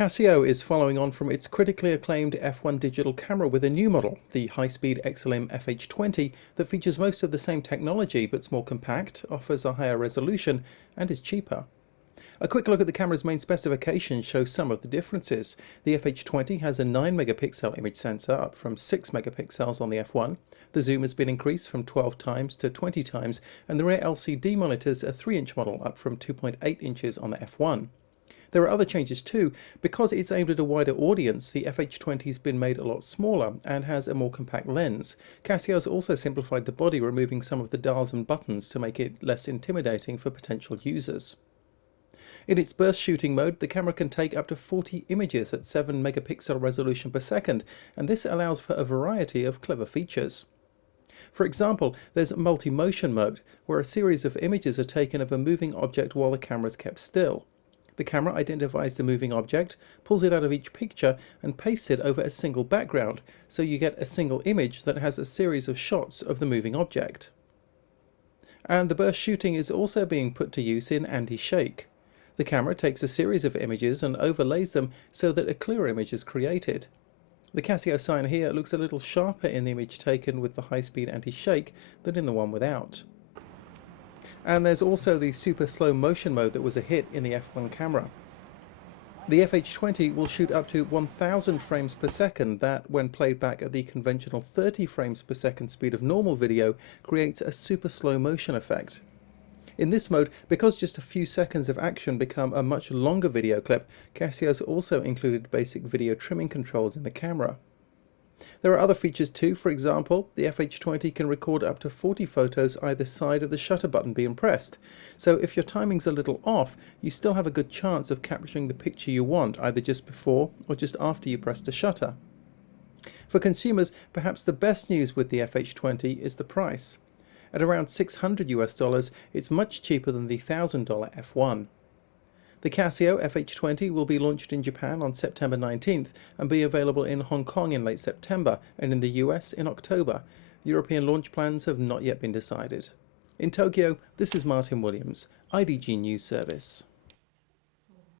Casio is following on from its critically acclaimed f1 digital camera with a new model, the high-speed XLM FH20, that features most of the same technology but's more compact, offers a higher resolution, and is cheaper. A quick look at the camera's main specifications shows some of the differences. The FH20 has a 9 megapixel image sensor, up from 6 megapixels on the f1. The zoom has been increased from 12 times to 20 times, and the rear LCD monitors a 3-inch model, up from 2.8 inches on the f1. There are other changes too. Because it's aimed at a wider audience, the FH20 has been made a lot smaller and has a more compact lens. Casio's also simplified the body, removing some of the dials and buttons to make it less intimidating for potential users. In its burst shooting mode, the camera can take up to 40 images at 7 megapixel resolution per second, and this allows for a variety of clever features. For example, there's multi-motion mode, where a series of images are taken of a moving object while the camera is kept still. The camera identifies the moving object, pulls it out of each picture, and pastes it over a single background, so you get a single image that has a series of shots of the moving object. And the burst shooting is also being put to use in anti-shake. The camera takes a series of images and overlays them so that a clear image is created. The Casio sign here looks a little sharper in the image taken with the high-speed anti-shake than in the one without. And there's also the super slow motion mode that was a hit in the f1 camera. The FH20 will shoot up to 1000 frames per second that, when played back at the conventional 30 frames per second speed of normal video, creates a super slow motion effect. In this mode, because just a few seconds of action become a much longer video clip, Casio's also included basic video trimming controls in the camera. There are other features too. For example, the FH20 can record up to 40 photos either side of the shutter button being pressed. So if your timing's a little off, you still have a good chance of capturing the picture you want, either just before or just after you press the shutter. For consumers, perhaps the best news with the FH20 is the price. At around $600 it's much cheaper than the $1,000 f1. The Casio FH20 will be launched in Japan on September 19th and be available in Hong Kong in late September and in the US in October. European launch plans have not yet been decided. In Tokyo, this is Martin Williams, IDG News Service.